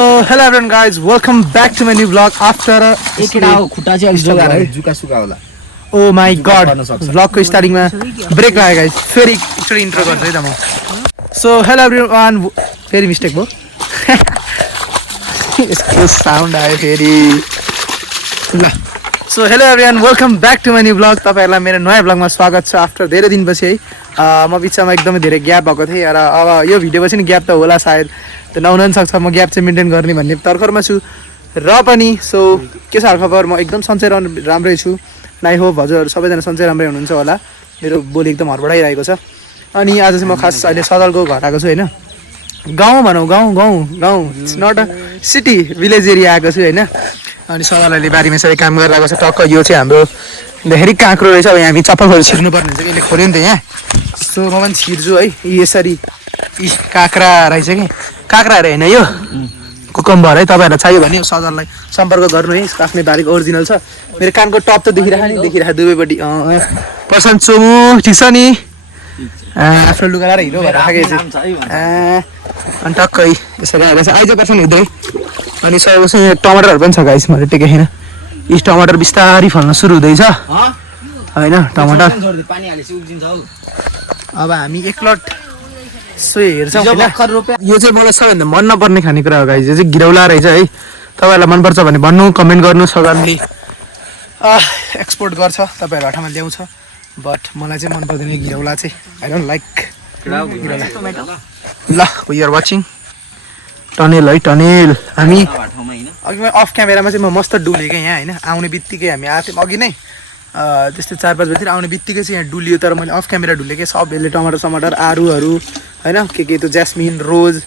So hello everyone guys, welcome back to my new vlog after Oh my god, vlog ko starting ma break आयो guys. फेरि एकचोटी intro गर्छु है त म. So hello everyone, फेरि मिस्टेक भयो. यसको साउन्ड आयो फेरि. ल. So hello everyone, welcome back to my new vlog. तपाईहरुलाई मेरो नयाँ vlog मा स्वागत छ आफ्टर धेरै दिनपछि है. म बिचमा एकदमै धेरै ग्याप भएको थिए र अब यो भिडियो पछि नि ग्याप त होला सायद. त नहुन पनि सक्छ, म ग्याप चाहिँ मेन्टेन गर्ने भन्ने तर्खरमा छु र पनि. सो के छ खबर, म एकदम सन्चै राम्रै छु. आई होप हजुरहरू सबैजना सन्चै राम्रै हुनुहुन्छ होला. मेरो बोली एकदम हडबडाइरहेको छ. अनि आज चाहिँ म खास अहिले सदलको घर आएको छु हैन. गाउँ भनौँ, गाउँ it's not a city, village area आएको छु हैन. अनि सदल अहिले बारीमा सबै काम गरिरहेको छ. टक्क यो चाहिँ हाम्रो धेरै काँक्रो रहेछ. अब हामी चप्पलहरू छिर्नुपर्ने हुन्छ कि यसले खोल्यो नि त यहाँ. सो म पनि छिर्छु है. यसरी काँक्रा रहेछ कि काँक्राहरू होइन यो कुकुम्बर है. तपाईँहरूलाई चाहियो भने सदरलाई सम्पर्क गर्नु है. यसको आफ्नै बारीको ओरिजिनल छ. मेरो कानको टप त देखिरहेको दुवैपट्टि. पर्सन चोमु ठिक छ नि. आफ्नो लुगा लाएर हिरो भएर आएको चाहिँ अनि टक्कै यसरी आएको छ. आइज पर्सन हुँदै. अनि सबैसँग टमाटरहरू पनि छ गाइस, मैले टेकेको छैन. यी टमाटर बिस्तारै फल्न सुरु हुँदैछ होइन. टमाटर अब हामी एकलट सो हेर्छौँ. यो चाहिँ मलाई सबैभन्दा मन नपर्ने खानेकुरा हो गाइस. यो चाहिँ गिरौला रहेछ है. तपाईँहरूलाई मनपर्छ भने भन्नु, कमेन्ट गर्नु. सगरले एक्सपोर्ट गर्छ, तपाईँहरू हठामा ल्याउँछ. बट मलाई चाहिँ मन पर्दैन गिरौला चाहिँ. I don't like gorilla. ल वी आर वाचिङ टनेल है, टनेल. हामी अघि अफ क्यामेरामा चाहिँ म मस्त डुलेँ क्या यहाँ होइन. आउने बित्तिकै हामी आएको थियौँ अघि नै त्यस्तै 4-5 बजीतिर आउने बित्तिकै चाहिँ यहाँ डुलियो. तर मैले अफ क्यामेरा डुलेँ कि सबैले टमाटर आरुहरू होइन, के त्यो ज्यास्मिन, रोज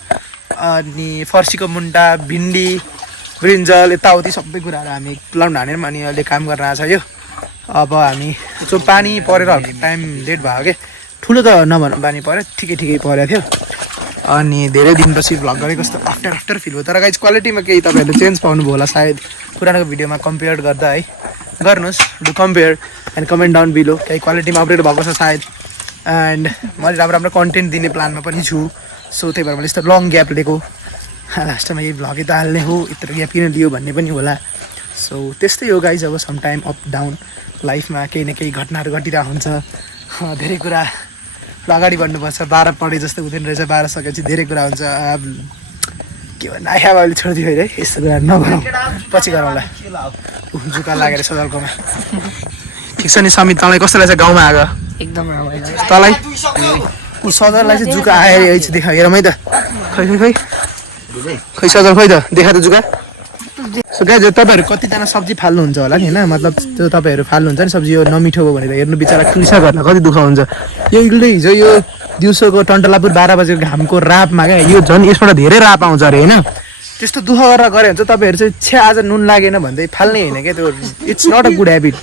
अनि फर्सीको मुन्टा, भिन्डी, ब्रिन्जल यताउति सबै कुराहरू हामी प्लाउन हानेर अनि अहिले काम गर्न आएको छ. यो अब हामी जो पानी परेर टाइम लेट भयो कि ठुलो त नभनौँ, पानी पऱ्यो ठिकै परेको थियो. अनि धेरै दिनपछि भ्लग गरेको जस्तो आफ्टर फिल भयो. तर गाइज क्वालिटीमा केही तपाईँहरूले चेन्ज पाउनुभयो होला सायद पुरानो भिडियोमा कम्पेयर गर्दा है. गर्नुहोस्, do compare and comment down below. केही क्वालिटीमा अपडेट भएको छ सायद. एन्ड मैले राम्रो कन्टेन्ट दिने प्लानमा पनि छु. सो त्यही भएर मैले यस्तो लङ ग्याप लिएको. लास्टमा यही भ्लगै त हाल्ने हो, यत्रो ग्याप किन लियो भन्ने पनि होला. सो त्यस्तै हो गाइज. अब सम टाइम अप डाउन लाइफमा केही न केही घटनाहरू घटिरहेको हुन्छ. धेरै कुरा अगाडि बढ्नुपर्छ. 12 पढे जस्तो हुँदैन रहेछ. 12 सकेपछि धेरै कुरा हुन्छ. के भन्नु, आइहाब अहिले छोडिदियो है. यस्तो कुरा नगरौँ, पछि गरौँला. जुका लागेर सदलकोमा. ठिक छ नि समित, तँलाई कस्तो रहेछ गाउँमा आएको? एकदम रमाइलो. तँलाई ऊ सदरलाई चाहिँ जुका आएर यही देखा हेरौँ है त. खै सदर खै त देखा त जुका. सो गाइज तपाईँहरू कतिजना सब्जी फाल्नुहुन्छ होला नि होइन. मतलब त्यो तपाईँहरू फाल्नुहुन्छ नि सब्जी, यो नमिठो भयो भनेर हेर्नु बिचरा कृषकहरूलाई कति दुःख हुन्छ. यो हिजो यो दिउँसोको टन्टलापुर 12 बजेको घामको रापमा क्या, यो झन् यसबाट धेरै राप आउँछ अरे होइन. त्यस्तो दुःख गरेर गऱ्यो भने चाहिँ तपाईँहरू चाहिँ छ्या आज नुन लागेन भन्दै फाल्ने होइन क्या. त्यो it's not a good habit.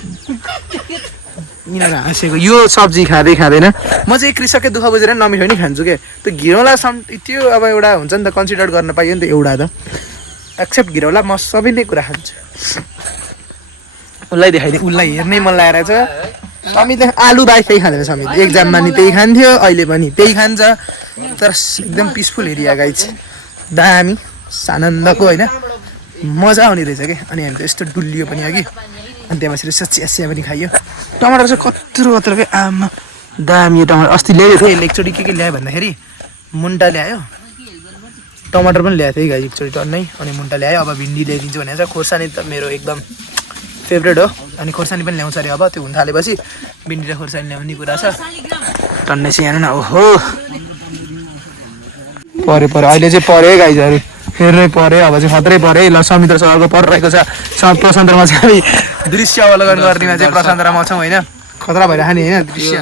यिनीहरू हाँसेको यो सब्जी खाँदैन. म चाहिँ कृषककै दुःख बुझेर नमिठो नि खान्छु क्या. त्यो घिरौला त्यो अब एउटा हुन्छ नि त, कन्सिडर गर्न पाइयो नि त एउटा त. एक्सेप्ट घिरौला म सबै नै कुरा खान्छु. उसलाई देखाइदिएँ, उसलाई हेर्नै मन लागेर छ. समितले आलु बाहेक त्यही खाँदैन. समित एक्जाममा नि त्यही खान्थ्यो, अहिले पनि त्यही खान्छ. तर एकदम पिसफुल एरिया गाइज, दामी सानन्दको होइन, मजा आउने रहेछ क्या. अनि हामी त यस्तो डुलियो पनि अघि. अनि त्यहाँ बसेर चिया पनि खाइयो. टमाटर चाहिँ कत्रो क्या आमा दामी टमाटर. अस्ति ल्याएको थिएँ एकचोटि के ल्यायो भन्दाखेरि मुन्टा ल्यायो, टमाटर पनि ल्याएको थिएँ गाई एकचोटि टन्नै. अनि मुन्टा ल्यायो. अब भिन्डी ल्याइदिन्छु भनेर चाहिँ. खोर्सानी त मेरो एकदम फेभरेट हो. अनि खोर्सानी पनि ल्याउँछ अरे. अब त्यो हुन थालेपछि भिन्डी र खोर्सानी ल्याउने कुरा छ. टन्नै चाहिँ हेर्नु न. ओहो पऱ्यो अहिले चाहिँ पऱ्यो है गाइजहरू. फेरि पऱ्यो अब चाहिँ खत्रै पऱ्यो है. ल समित्र सरको परिरहेको छ. प्रशान्तमा चाहिँ हामी दृश्य अवलोकन गर्नेमा चाहिँ प्रशान्त र म छौँ होइन. खतरा भइरहेको नि होइन दृश्य.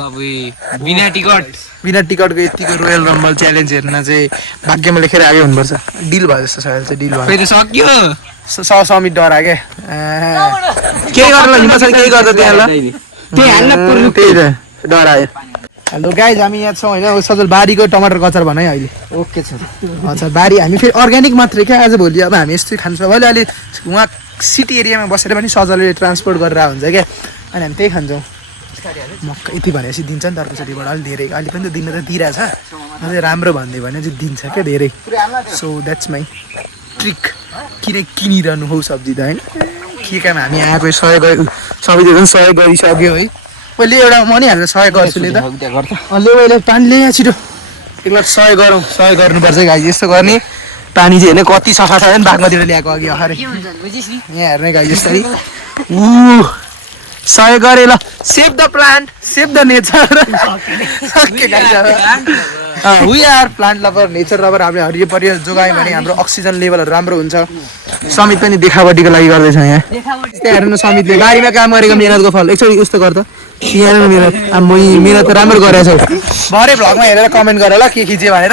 बिना टिकटको यतिको रोयल रम्बल च्यालेन्ज हेर्न चाहिँ भाग्यमा लेखेर आयो हुनुपर्छ. डिल भयो जस्तो सायद चाहिँ. डिल भयो सक्यो. समिट डरा क्या. केही गर्नु हिमाचल केही गर्छ त्यहाँ. ल त्यही त डरायो. हेलो गाइज, हामी यहाँ छौँ होइन. सजल बारीको टमाटर अचार भन है अहिले. ओके छ अचार बारी. हामी फेरि अर्ग्यानिक मात्रै क्या आज भोलि. अब हामी यस्तै खान्छ अहिले. अहिले उहाँ सिटी एरियामा बसेर पनि सजलले ट्रान्सपोर्ट गरेर हुन्छ क्या. अनि हामी त्यही खान्छौँ. मक्का यति भनेपछि दिन्छ नि त अर्कोचोटिबाट अलिक धेरै. अहिले पनि त दिन त दिइरहेछ. अझै राम्रो भन्दै भने चाहिँ दिन्छ क्या धेरै. So that's my trick. किन किनिरहनु हौ सब्जी त होइन के काम हामी आएको सहयोग सबैले पनि सहयोग गरिसक्यो है मैले एउटा भनिहाल्नु सहयोग गर्छु ले त ले मैले पानी ल्याए छिटो एकलाई सहयोग गरौँ सहयोग गर्नुपर्छ गाई यस्तो गर्ने पानी चाहिँ होइन कति सफा छ भने बागमतीबाट ल्याएको अघि अरे यहाँ हेर्ने गाई जस्तै सहयोग गरे ल save the plant save the nature we are plant lover nature lover हामीले हरियो परियो जोगायो भने हाम्रो अक्सिजन लेभलहरू राम्रो हुन्छ समित पनि देखावटीको लागि गर्दैछ यहाँ त्यहाँ हेर्नु समितले बारीमा काम गरेको मेहनतको फल एकचोटि उस्तो गर्दा यहाँ मेहनत मेहनत त राम्रो गरेको छौ भरे भ्लगमा हेरेर कमेन्ट गर ल के खिच्यो भनेर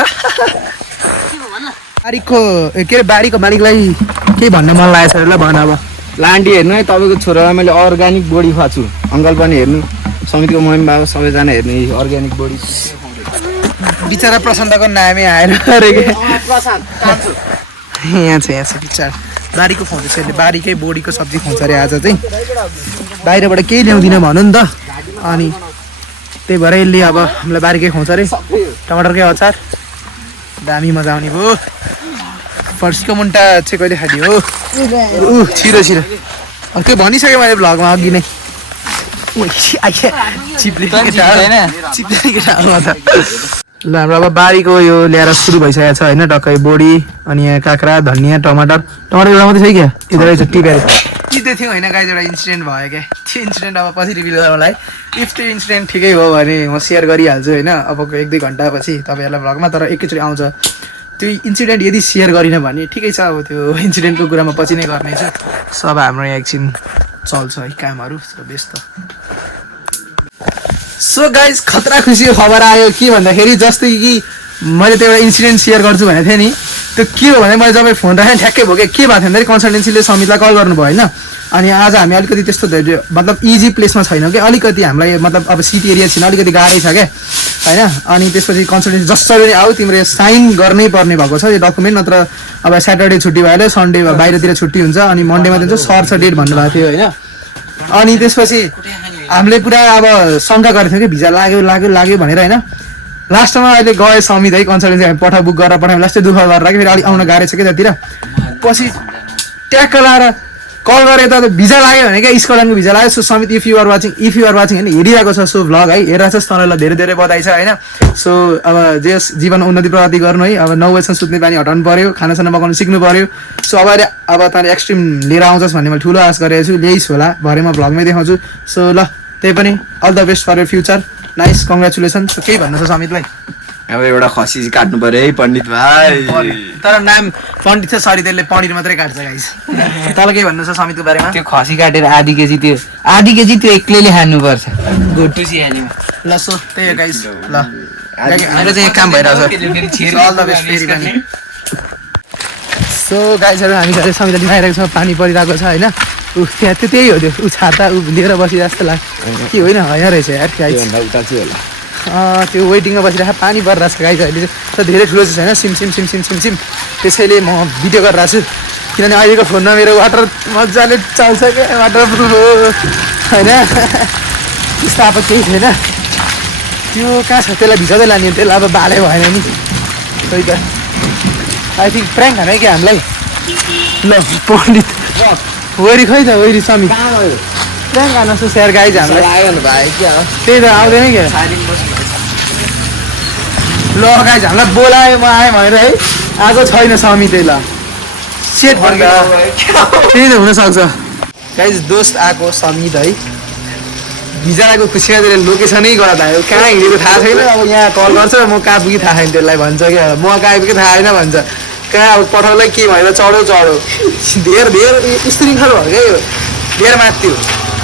बारीको के अरे बारीको मालिकलाई केही भन्न मन लागेको छ ल भन अब लान्टी हेर्नु है तपाईँको छोरालाई मैले अर्ग्यानिक बोडी खुवाएको छु अङ्कल पनि हेर्नु समितिको मम्मी बाबा सबैजना हेर्नु अर्ग्यानिक बोडी बिचरा प्रशान्तको नामै आएन अरे यहाँ छ बिचरा बारीको खुवाउँदैछ यसले बारीकै बोडीको सब्जी खुवाउँछ अरे आज चाहिँ बाहिरबाट केही ल्याउँदिनँ भनौँ नि त अनि त्यही भएर यसले अब हामीलाई बारीकै खुवाउँछ अरे टमाटरकै अचार दामी मजा आउने भयो फर्सीको मुन्टा चाहिँ कहिले खाने हो छिरो त्यो भनिसकेँ मैले भ्लगमा अघि नै ल हाम्रो अब बारीको यो ल्याएर सुरु भइसकेको छ होइन टक्कै बोडी अनि यहाँ काँक्रा धनियाँ टमाटर एउटा मात्रै छ क्या यता रहेछ टिपेर किन्दै थियो होइन गाइज एउटा इन्सिडेन्ट भयो क्या त्यो इन्सिडेन्ट अब पछि रिभिल गरौँ मलाई इफ त्यो इन्सिडेन्ट ठिकै हो भने म सेयर गरिहाल्छु होइन अबको 1-2 घन्टापछि तपाईँहरूलाई भ्लगमा तर एकैचोटि आउँछ त्यो इन्सिडेन्ट यदि सेयर गरिनँ भने ठिकै छ अब त्यो इन्सिडेन्टको कुरामा पछि नै गर्नेछु सो अब हाम्रो यहाँ एकछिन चल्छ है कामहरू व्यस्त सो गाइज खतरा खुसीको खबर आयो के भन्दाखेरि जस्तै कि मैले त्यो एउटा इन्सिडेन्ट सेयर गर्छु भनेको थिएँ नि त्यो के हो भने मैले जब फोन राखेँ ठ्याक्कै भयो के भएको थियो भन्दाखेरि कन्सल्टेन्सीले समितलाई कल गर्नुभयो होइन अनि आज हामी अलिकति त्यस्तो मतलब इजी प्लेसमा छैनौँ कि अलिकति हामीलाई मतलब अब सिटी एरिया छैन अलिकति गाह्रै छ क्या होइन अनि त्यसपछि कन्सल्टेन्सी जसरी आऊ तिम्रो साइन गर्नै पर्ने भएको छ यो डकुमेन्ट नत्र अब स्याटरडे छुट्टी भइहाल्यो सन्डे बाहिरतिर छुट्टी हुन्छ अनि मन्डेमा दिन्छ सर्छ डेट भन्नुभएको थियो होइन अनि त्यसपछि हामीले पुरा अब शङ्का गरेको थियौँ कि भिजा लाग्यो भनेर होइन लास्टमा अहिले गए समित है कन्सल्टेन्सी हामी बुक गरेर पठायौँ लास्टै दुःख गरेर राख्यो फेरि अलिक आउन गाह्रो छ कि त्यतिर पछि ट्याक्क लाएर कल गरेँ त भिजा लाग्यो भने क्या स्कटल्यान्डको भिजा लाग्यो so Samit if you're watching होइन हेरिरहेको छ सो भ्लग है हेरेर छ तँलाई धेरै धेरै बधाई छ होइन सो अब जे जीवन उन्नति प्रगति गर्नु है अब 9 बजीसम्म सुत्ने पानी हटाउनु पऱ्यो खानासाना पकाउनु सिक्नु पऱ्यो सो अब तैँले एक्सट्रिम लिएर आउँछस् भन्ने मैले ठुलो आश गरेको छु ल्याइस् होला भरे म भ्लगमै देखाउँछु सो ल त्यही पनि all the best for your future nice congratulation so केही भन्नु छ समितलाई अब एउटा खसी काट्नु पर्यो है पण्डित भाइ तर नाम पण्डित छ सरी त्यसले पनिर मात्रै काट्छ गाइस तँलाई केही भन्नु छ समितको बारेमा त्यो खसी काटेर आधी केजी त्यो एक्लैले खानुपर्छ गोटुसी हालेमा ल सो त्यही हो गाइस ल मेरो चाहिँ काम भइरहेछ अल द बेस्ट फेरि पनि सो गाइसहरू हामी घरै समितले दिइरहेको छ पानी परिरहेको छ होइन त्यहाँ त्यही हो त्यो छाता लिएर बसिरहेको जस्तो लाग्छ के होइन रहेछ यार गाइस त्यो वेटिङमा बसिरहेको पानी परिरहेको छ गाइस अहिले चाहिँ धेरै ठुलो चाहिँ छैन सिम त्यसैले म भिडियो गरिरहेको छु किनभने अहिलेको फोनमा मेरो वाटर मजाले चल्छ क्या वाटर प्रुफ हो होइन त्यस्तो अब केही छैन त्यो कहाँ छ त्यसलाई भिजाउँदै लाने त्यसलाई अब बाले भएन नि खै त आई थिङ्क प्र्याङ्क हाने क्या हामीलाई ल पण्डित वरी खै त वरी समित प्र्याङ्क हान जस्तो सेयर गाइज हामीलाई त्यही त आउँदैन क्या ल गाइज हामीलाई बोलायो म आएँ भनेर है आएको छैन समितै ल सेट भन्छ त्यही त हुनसक्छ गाइज दोस्त आएको समित है भिजाको खुसीमा त्यसले लोकेसनै गराउँदा आयो कहाँ हिँडेको थाहा छैन अब यहाँ कल गर्छ म कहाँ पुगेँ थाहा छैन त्यसलाई भन्छ क्या म कहाँ आइपुगेँ थाहा छैन भन्छ कहाँ अब पठाउलाई के भएर चढो धेर स्त्रीखर भयो क्या यो धेर माथि हो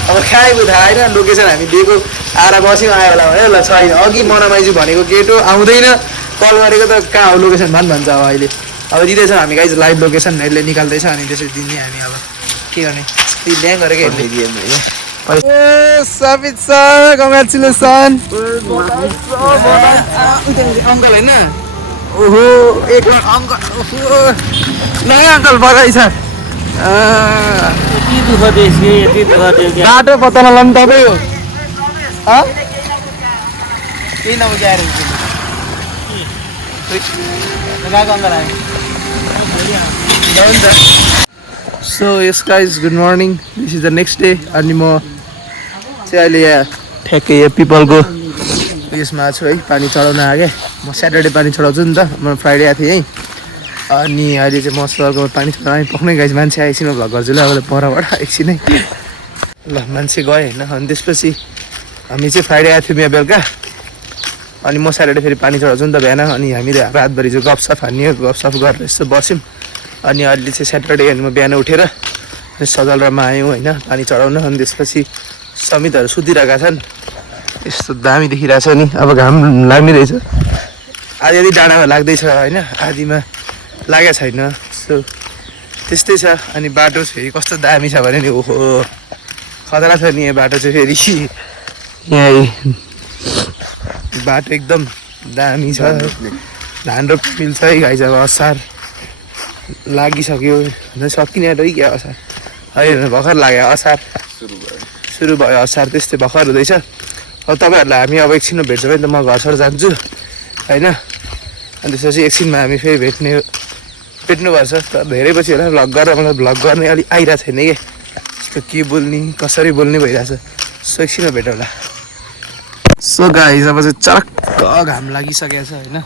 अब कहाँ आइपुग्यो थाहा छैन लोकेसन हामी दिएको आएर बस्यौँ आयो होला भने ल छैन अघि मनामाइजू भनेको केटो आउँदैन कल गरेको त कहाँ हो लोकेसन भन्छ अब अहिले अब दिँदैछौँ हामी गाइज लाइभ लोकेसन यसले निकाल्दैछ अनि त्यसरी दिने हामी अब के गर्ने ल्याङ गरेको समित सर कङ्ग्रेचुलेसन अङ्कल होइन ओहो एक अङ्कल नयाँ अङ्कल बधाई छ बाटो पत्ता नलाउनु तपाईँ हो केही नबुझी आएर गएको अङ्कल आयो ल so yes guys good morning this is the next day अनि म चाहिँ अहिले यहाँ ठ्याक्कै यहाँ पिपलको उयसमा छु है पानी चढाउन आएँ म स्याटरडे पानी चढाउँछु नि त म फ्राइडे आएको थिएँ यहीँ अनि अहिले चाहिँ म सरको पानी चढाएँ पक्नै गाइज मान्छे एकछिन भ्लग गर्छु ल अब परबाट एकछिनै ल मान्छे गएँ होइन अनि त्यसपछि हामी चाहिँ फ्राइडे आएको थियौँ यहाँ बेलुका अनि म स्याटरडे फेरि पानी चढाउँछु नि त बिहान अनि हामीले रातभरि चाहिँ गफसफ हान्यो गफसफ गरेर यस्तो बस्यौँ अनि अहिले चाहिँ स्याटरडे अनि म बिहान उठेर सजलरामा आयौँ होइन पानी चढाउन अनि त्यसपछि समितहरू सुतिरहेका छन् यस्तो दामी देखिरहेछ नि अब घाम लाग्ने रहेछ आधी आधी डाँडामा लाग्दैछ होइन आधीमा लागेको छैन सो त्यस्तै छ अनि बाटो फेरि कस्तो दामी छ भने नि ओहो खतरा छ नि यहाँ बाटो चाहिँ फेरि यहाँ बाटो एकदम दामी छ धान रोप्नु मिल्छ है गाई अब असार लागिसक्यो सकिने आँट्यो क्या असार होइन भर्खर लाग्यो असार सुरु भयो असार त्यस्तै भर्खर हुँदैछ अब तपाईँहरूलाई हामी अब एकछिनमा भेट्छ भने त म घरसर जान्छु होइन अनि त्यसपछि एकछिनमा हामी फेरि भेट्नुपर्छ तर धेरै पछि होला भ्लग गरेर मलाई भ्लग गर्ने अलिक आइरहेको छैन कि यस्तो के बोल्ने कसरी बोल्ने भइरहेछ सो एकछिनमा भेटौँला सो गाइस अब चाहिँ चरक्क घाम लागिसकेको छ होइन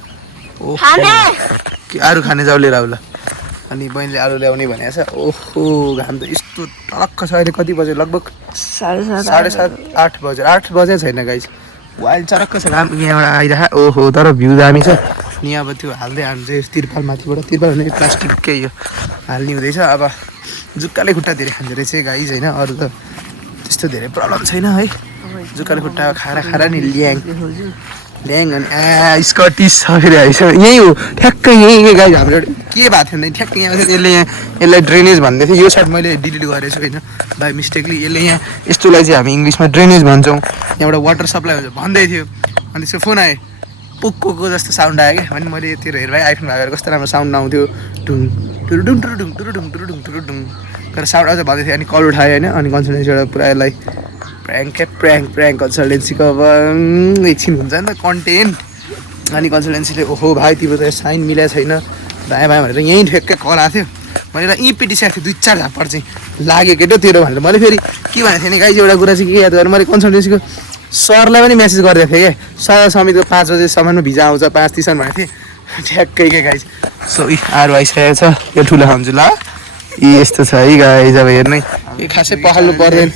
आलु खाने जाउ लिएर आउला अनि बहिनीले आलु ल्याउने भनेको छ ओहो घाम त यस्तो टक्क छ अहिले कति बज्यो लगभग 7:30 8 बज्यो 8 बजे छैन गाइस अहिले चरक्क छ घाम यहाँबाट आइरहेको ओहो तर भ्यू दामी छ अनि अब त्यो हाल्दै हाल्दै तिरपाल माथिबाट तिरपाल भने प्लास्टिककै यो हाल्ने हुँदैछ अब जुक्काले खुट्टा धेरै खाँदो रहेछ गाइस होइन अरू त त्यस्तो धेरै प्रब्लम छैन है जुक्काले खुट्टा खारा नि ल्याङ अनि स्कटिस छ फेरि आइसक्यो यहीँ हो ठ्याक्कै यहीँ गाई हाम्रो के भएको थियो भने ठ्याक्कै यहाँ यसलाई ड्रेनेज भन्दै थियो यो साइड मैले डिलिट गरेको छु होइन बाई मिस्टेकली यसले यहाँ यस्तोलाई चाहिँ हामी इङ्ग्लिसमा ड्रेनेज भन्छौँ यहाँबाट वाटर सप्लाई हुन्छ भन्दै थियो अनि त्यसको फोन आयो पुक्को जस्तो साउन्ड आयो क्या अनि मैले त्यो हेरेर आइफोन भएर कस्तो राम्रो साउन्ड आउँथ्यो ढुङ टुरुडुङ टुरुडुङ टुरुडुङ टुरुडुङ टुरुडुङ गरेर साउन्ड आउँछ भन्दै थियो अनि कल उठायो होइन अनि कन्सल्टेन्सीबाट पुरा यसलाई प्र्याङ्क कन्सल्टेन्सीको अब एकछिन हुन्छ नि त कन्टेन्ट अनि कन्सल्टेन्सीले ओहो भाइ तिम्रो त साइन मिलेको छैन भाइ भनेर यहीँ ठ्याक्कै कल आएको थियो मैले यहीँ पिटिसकेको थिएँ 2-4 झापड चाहिँ लाग्यो केटो तेरो भनेर मैले फेरि के भनेको थिएँ नि गाइज एउटा कुरा चाहिँ के याद गरेँ मैले कन्सल्टेन्सीको सरलाई पनि मेसेज गरिदिएको थिएँ क्या सर समितिको 5 बजेसम्ममा भिजा आउँछ 5:30 भनेको थिएँ ठ्याक्कै के गाइज सो आरू आइसकेको छ यो ठुलो खान्छु ल यस्तो छ है गाइज अब हेर्नै यो खासै पखाल्नु पर्दैन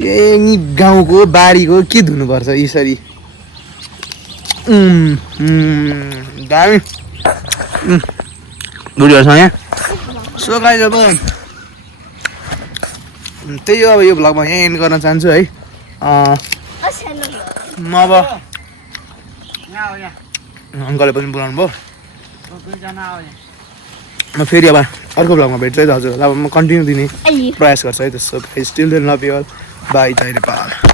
यही गाउँको बारीको के धुनुपर्छ यसरी दामी बुढीहरूसँग यहाँ सो गाइज अब त्यही हो अब यो भ्लगमा यहाँ एन्ड गर्न चाहन्छु है म अब अङ्कलले पनि बोलाउनु भयो म फेरि अब अर्को भ्लगमा भेट्छु है त हजुर अब म कन्टिन्यू दिने प्रयास गर्छु है त so still love you all bye जय नेपाल